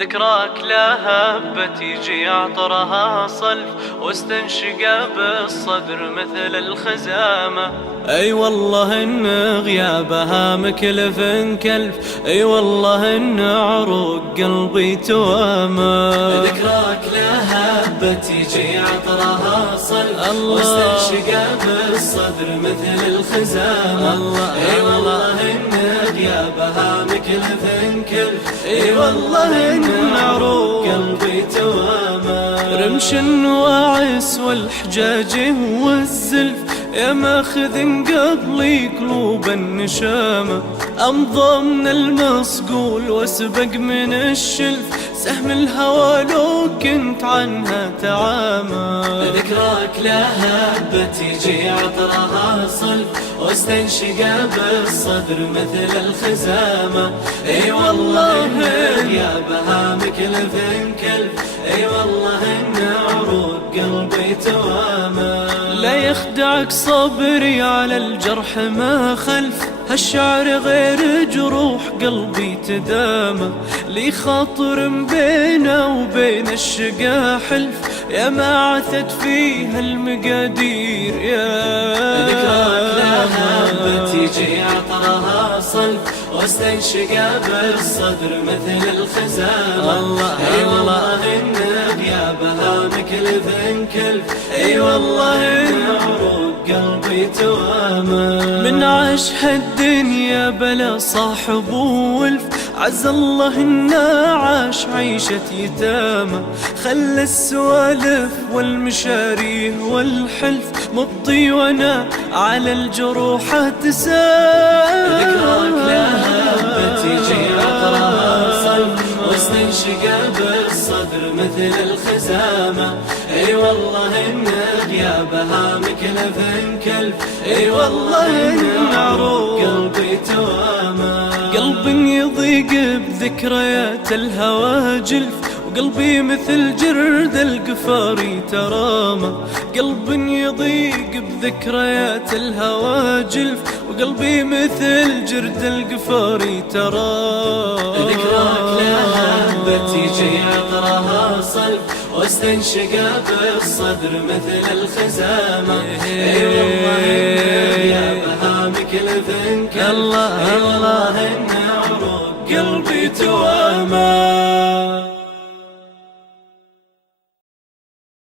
ذكراك لا هبت يجي عطرها صلف واستنشق بالصدر مثل الخزامة. اي والله ان غيابها مكلف كلف، اي والله ان عروق قلبي توامة. ذكراك لا هبت يجي عطرها صلف واستنشق بالصدر مثل الخزامة. اي والله ان غيابها مكلف كلف، اي والله ان عروق قلبي توامة. رمش النواعس والحجاج والزلف يا ماخذ قبلي قلوب النشامة. أمضى من المصقول واسبق من الشلف، سهم الهوى لو كنت عنها تعامى. ذكراك لا هبت يجي عطرها صلف واستنشق بالصدر مثل الخزامة. اي والله غيابها مكلف كلف، اي والله ان عروق قلبي توامة. لا يخدعك صبري على الجرح ما خلف، هالشعر غير جروح قلبي تدامى. لي خاطر بينه وبين الشقا حلف، يا ما عثت فيها المقادير يا. ذكراك لا هبت يجي عطرها صلف واستنشق بالصدر مثل الخزامة. اي والله ان غيابها مكلف كلف، اي والله ان عروق قلبي توامة. من عاش هالدنيا بلا صاحب وولف، عز الله إنه عاش عيشة يتامى. خلى السوالف والمشاريه والحلف مضي وانا على الجروح اتسامى. ذكراك لا هبت يجي عطرها صلف واستنشق بالصدر مثل الخزامة. اي والله ان غيابها مكلف كلف، اي والله ان عروق قلبي توامة. قلب يضيق بذكريات الهوى جلف، وقلبي مثل جرد القفاري ترامى. قلب يضيق بذكريات الهوى جلف، وقلبي مثل جرد القفاري ترامى. ذكراك لا هبت يجي عطرها صلف واستنشق بالصدر مثل الخزامة. اي والله ان غيابها مكلف كلف، اي والله ان عروق قلبي توامة.